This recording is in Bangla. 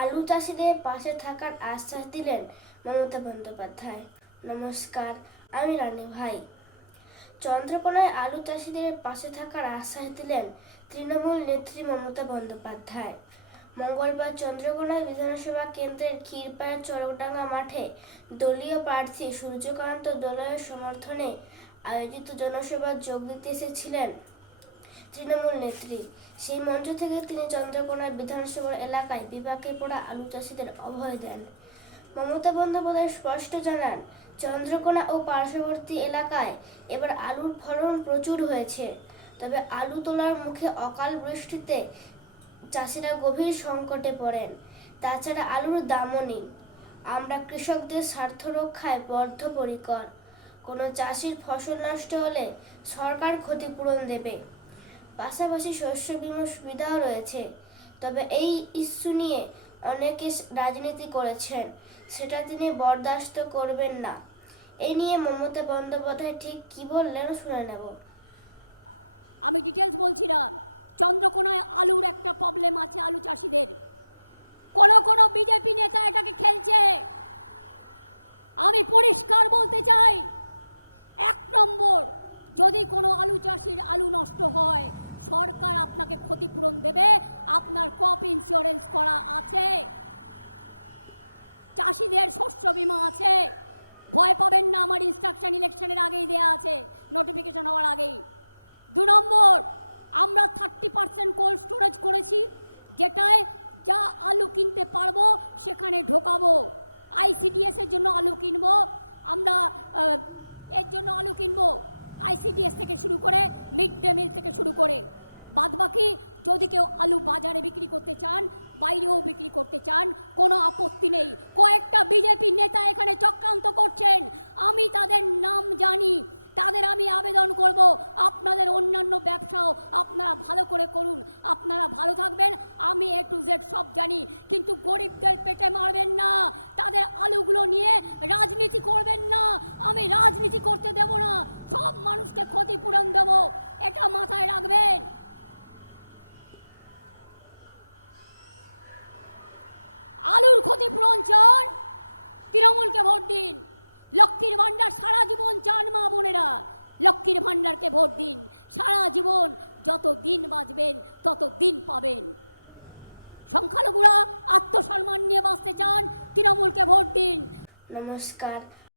আলু চাষিদের পাশে থাকার আশ্বাস দিলেন মমতা বন্দ্যোপাধ্যায়। নমস্কার, আমি রানী ভাই। চন্দ্রকোনায় আলু চাষিদের পাশে থাকার আশ্বাস দিলেন তৃণমূল নেত্রী মমতা বন্দ্যোপাধ্যায়। মঙ্গলবার চন্দ্রকোনা বিধানসভা কেন্দ্রের ক্ষীরপাড়া চরকডাঙ্গা মাঠে দলীয় প্রার্থী সূর্যকান্ত দলের সমর্থনে আয়োজিত জনসভায় যোগ দিতে এসেছিলেন তৃণমূল নেত্রী। সেই মঞ্চ থেকে তিনি চন্দ্রকোনা বিধানসভা এলাকায় বিপাকে পড়া আলু চাষিদের অভয় দেন। মমতা বন্দ্যোপাধ্যায় স্পষ্ট জানান, চন্দ্রকোনা ও পার্শ্ববর্তী এলাকায় এবার আলুর ফলন প্রচুর হয়েছে, তবে আলু তোলার মুখে অকাল বৃষ্টিতে চাষিরা গভীর সংকটে পড়েন। তাছাড়া আলুর দামও নেই। আমরা কৃষকদের স্বার্থ রক্ষায় বদ্ধপরিকর। কোনো চাষির ফসল নষ্ট হলে সরকার ক্ষতিপূরণ দেবে। পাশাপাশি শস্য বীমা সুবিধাও রয়েছে। তবে এই ইস্যু নিয়ে অনেকে রাজনীতি করেছেন, সেটা তিনি বরদাস্ত করবেন না। এই নিয়ে মমতা বন্দ্যোপাধ্যায় ঠিক কি বললেন শুনে নেব। আমি ডিটেলস বলছি না। চন্দ্রকোনায় আলুর একটা প্রবলেম আছে, আলু চাষিদের। কোনো বিজেপি নেতা এটাকে খেলছে। আমি পরিষ্কার বলতে চাই, 1 নম্বর, যদি কোনো আলু চাষির আলু নষ্ট হয়, সরকার আপনাকে ক্ষতিপূরণ দেবে। আপনার ক্রপ ইন্স্যুরেন্স করা আছে, চাষিদের শস্য বীমা আছে। ভয় পাবেন না, আমার ইনস্ট্রাকশন ইলেকশনের আগেই দেয়া আছে, নোটিফিকেশন হওয়ার আগেই। 2 নম্বর, আমরা 30% কোল্ড স্টোরেজ করেছি, যেটায় যা আলু কিনতে পারবো সেখানে ঢোকাবো। ICDS এর জন্য আলু কিনবো আমরা, এর জন্য আলু কিনবো ICDS থেকে শুরু করে, মিড ডে মিল থেকে শুরু করে। বাদবাকি যদি কেউ আলু বাজারে বিক্রি করতে চান, বাইরেও বিক্রি করতে চান, কোনো আপত্তি নেই। কয়েকটা বিজেপি নেতা এখানে চক্রান্ত করছেন, আমি তাদের নাম জানি। তাদের আমি আবেদন করব, আপনাদের অন্যান্য ব্যবসাও আপনারা ভালো করে করুন, আপনারা ভালো থাকবেন। আমি A to Z সব জানি, কিন্তু গরিবদের পেটে মারবেন না, তাদের আলুগুলো নিয়ে রাজনীতি করবেন না। আমি রাজনীতি করতে দেব না, সব মানুষকে ক্ষতিপূরণ দেব, এটা মাথায় রাখবেন। আলুর ক্ষতিপূরণ চান, তৃণমূলকে ভোট দিন। লক্ষ্মীর ভাণ্ডার সারা জীবন চান মা বোনেরা, লক্ষ্মীর ভাণ্ডারকে ভোট দিন। সারা জীবন যত দিন বাঁচবেন তত দিন পাবেন। সংখ্যালঘুরা আত্মসম্মান নিয়ে বাঁচতে চান, তৃণমূলকে ভোট দিন। নমস্কার।